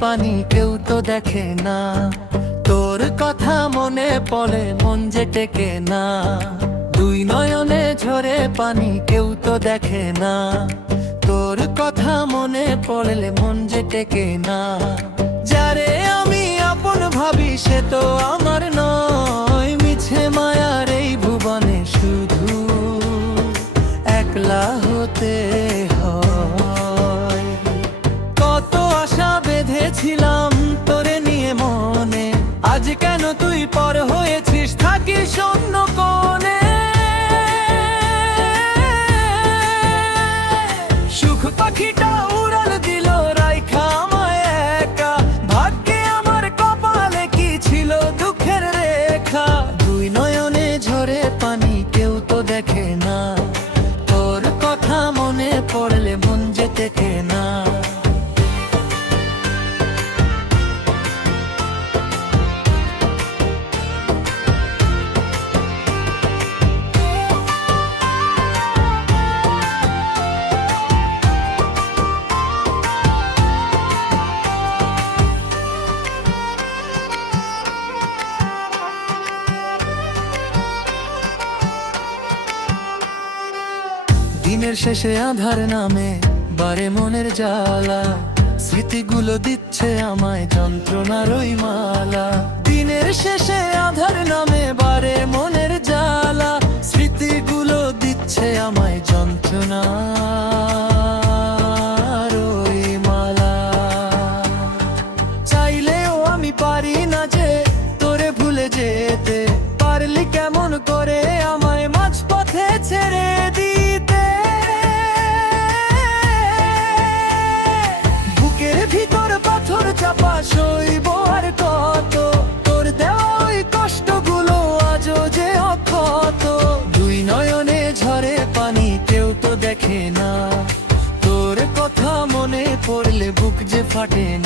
পানি কেউ তো দেখে না, তোর কথা মনে পড়ে মন যে টেকে না। দুই নয়নে ঝরে পানি কেউ তো দেখে না, তোর কথা মনে পড়লে মন যে টেকে না। যারে আমি আপন ভাবি সে তো আমার নয়, মিছে মায়ার এই ভুবনে শুধু একলা হতে হয়। কত আশা বেঁধেছিলাম তোরে নিয়ে মনে, আজ কেন তুই পর হয়েছিস থাকিস অন্য কোণে। সুখ পাখিটা উড়াল দিল রাইখা আমায় একা, ভাগ্যে আমার কপালে কি ছিল দুঃখের রেখা। দুই নয়নে ঝরে পানি কেউ তো দেখে না, তোর কথা মনে পড়লে মন যে টেকে না। দিনের শেষে আধার নামে বারে মনের জ্বালা, স্মৃতিগুলো দিচ্ছে আমায় যন্ত্রণার ওই মালা। দিনের শেষে আধার নামে বারে মনের জ্বালা, স্মৃতিগুলো দিচ্ছে আমায় যন্ত্রণার ওই মালা। চাইলেও আমি পারি না যে তোরে ভুলে যেতে, পারলি কেমন করে আমায় মাঝপথে ছেড়ে দিতে। ভিতর পাথর চাপা সইব আর কত, তোর দেওয়া ওই কষ্টগুলো আজও যে অক্ষত। দুই নয়নে ঝরে পানি কেউ তো দেখে না, তোর কথা মনে পড়লে বুক যে ফাটে না।